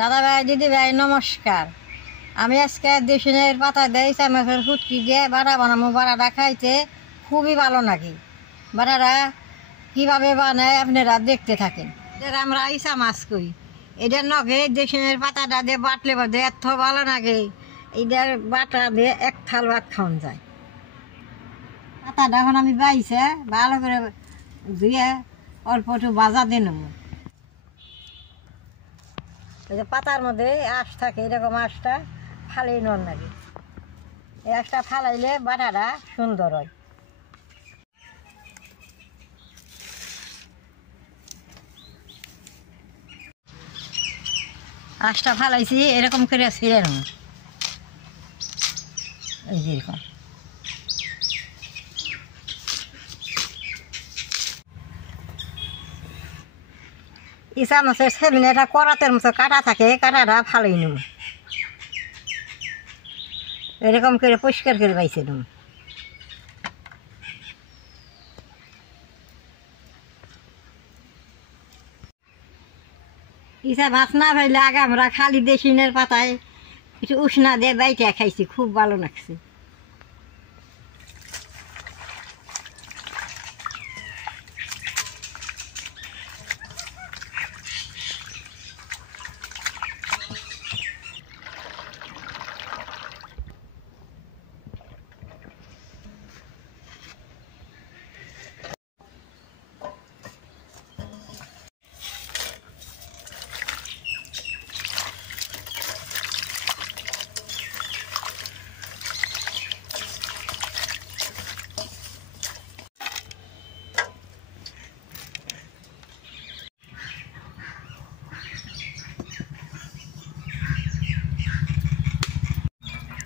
দাদা ভাই দিদি ভাই নমস্কার। আমি আজকে দেশিনের পাতা দিয়ে চামচের ফুটকি দিয়ে বাড়া বানাবো। বাড়াটা খাইতে খুবই ভালো লাগে। বাড়াটা কীভাবে বানায় আপনারা দেখতে থাকেন। এটা আমরা আইসা মাছ করি। এটার নগে দেশিনের পাতাটা দিয়ে বাটলে বাদে এত ভালো লাগে। এটার বাটা দিয়ে এক থাল ভাত খাওয়ান যায়। পাতাটা এখন আমি বাইছে ভালো করে ধুয়ে অল্প একটু বাজা দিয়ে নেব। ওই যে পাতার মধ্যে আঁশ থাকে, এরকম আঁশটা ফালাই নন লাগে। এই আঁশটা ফালাইলে বাটাটা সুন্দর হয়। আঁশটা ফালাইছি এরকম করে ছিঁড়ে নেব। এই যেরকম ইসা মাছের সেমিনেটা করাতের মতো কাটা থাকে, কাটাটা ফালাই নেব। এরকম করে পরিষ্কার করে বাইছে নেব। ইসা মাছ না পাইলে আগে আমরা খালি দেশিনের পাতায় একটু উষ্ণা দিয়ে বাইটা খাইছি, খুব ভালো লাগছে।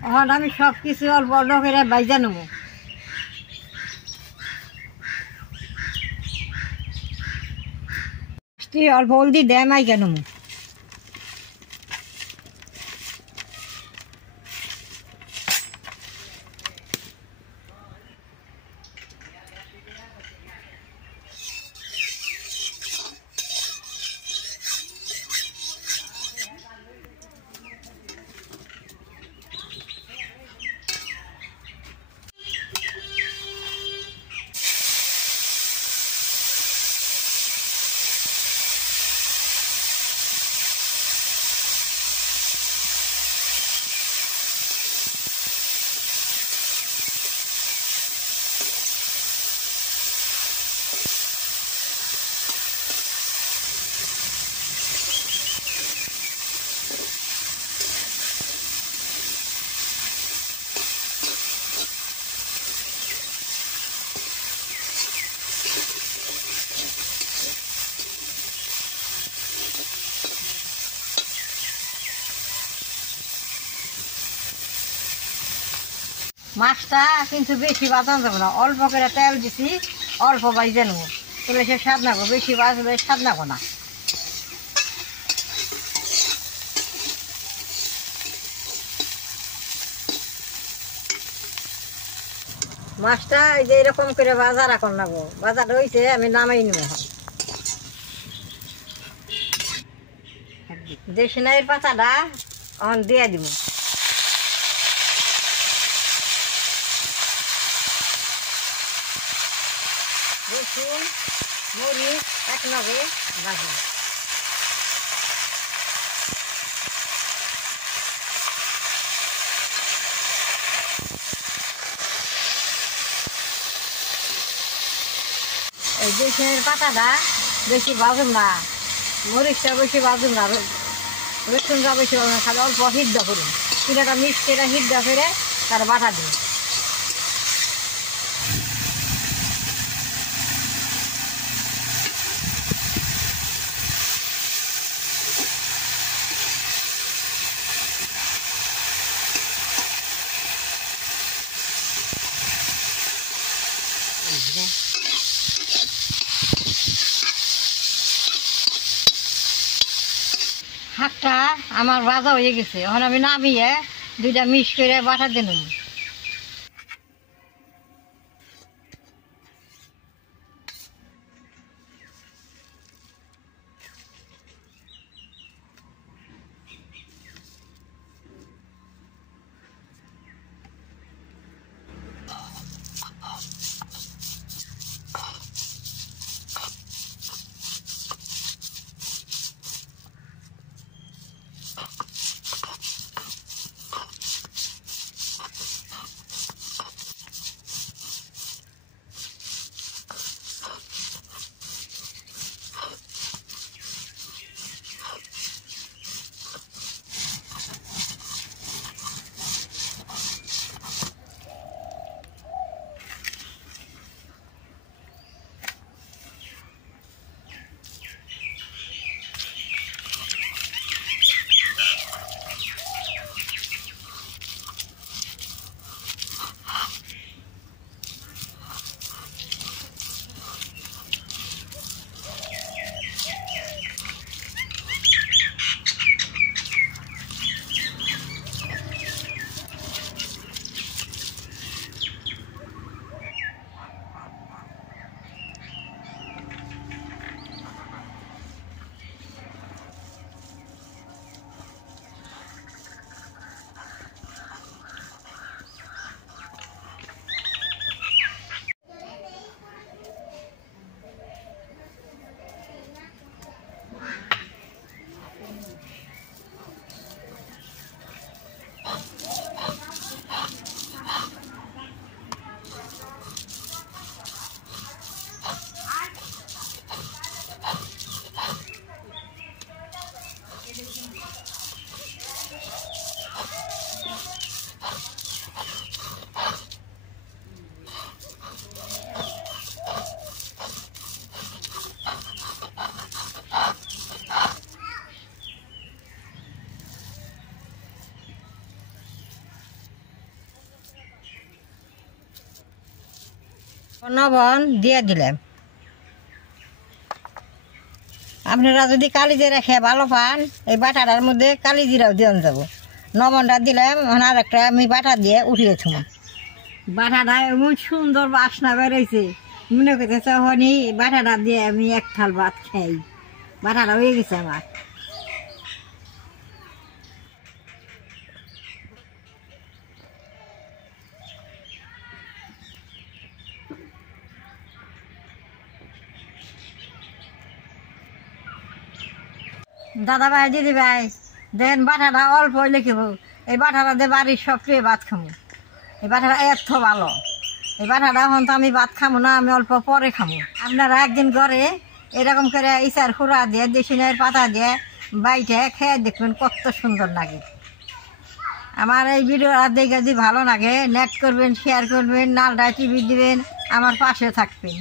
এখন আমি সব কিছু অল্প অল্প করে বাইজা নেব। অল্প হলদি দেয় মাইকা নেব। মাছটা কিন্তু বেশি বাজানো যাবে না, অল্প করে তেল দিছি, অল্প বাইজে নেব। তাহলে সে স্বাদ নাগো, বেশি বাজলে স্বাদ নাগো না। মাছটা এই যে এরকম করে বাজার এখন নাগো। বাজার হয়েছে, আমি নামাই নেব। দেশিনাইয়ের পাতাটা এখন দিয়ে দিব। রসুন মরিচ একলগে ভাজি। এই দেশের পাতাটা বেশি ভাজুন না, মরিচটা বেশি ভাজুন না, রসুনটা বেশি ভাজুন না, খালি অল্প সিদ্ধ করুন। কিনাটা মিষ্টিটা সিদ্ধ করে তার বাটা দিন। শাকটা আমার ভাজা হয়ে গেছে, এখন আমি নামিয়ে দুইটা মিক্স করে বাটা দিয়ে নেব। লবণ দিয়ে দিলাম। আপনারা যদি কালি জিরা খেয়ে ভালো পান এই বাটাটার মধ্যে কালি জিরাও দিয়ে যাব। লবণটা দিলাম, আর একটা আমি বাটা দিয়ে উঠিয়ে থাম। বাটাটা এমন সুন্দর বাসনা বেরোইছে, মনে করতেছে হনি বাটাটা দিয়ে আমি এক থাল ভাত খাই। বাটাটা হয়ে গেছে আমার। দাদা ভাই দিদি ভাই দেন বাটাটা অল্প হইলে খাবো। এই বাটাটা দিয়ে বাড়ির সবচেয়ে ভাত খাবো। এই বাটাটা এত ভালো। এই বাটাটা এখন তো আমি ভাত খাবো না, আমি অল্প পরে খাবো। আপনারা একদিন করে এরকম করে ইচার খুঁড়া দিয়ে দেশিনের পাতা দিয়ে বাইটে খেয়ে দেখবেন কত সুন্দর লাগে। আমার এই ভিডিওটা দেখে যদি ভালো লাগে নেট করবেন, শেয়ার করবেন, নালটা টিভি দিবেন, আমার পাশে থাকবেন।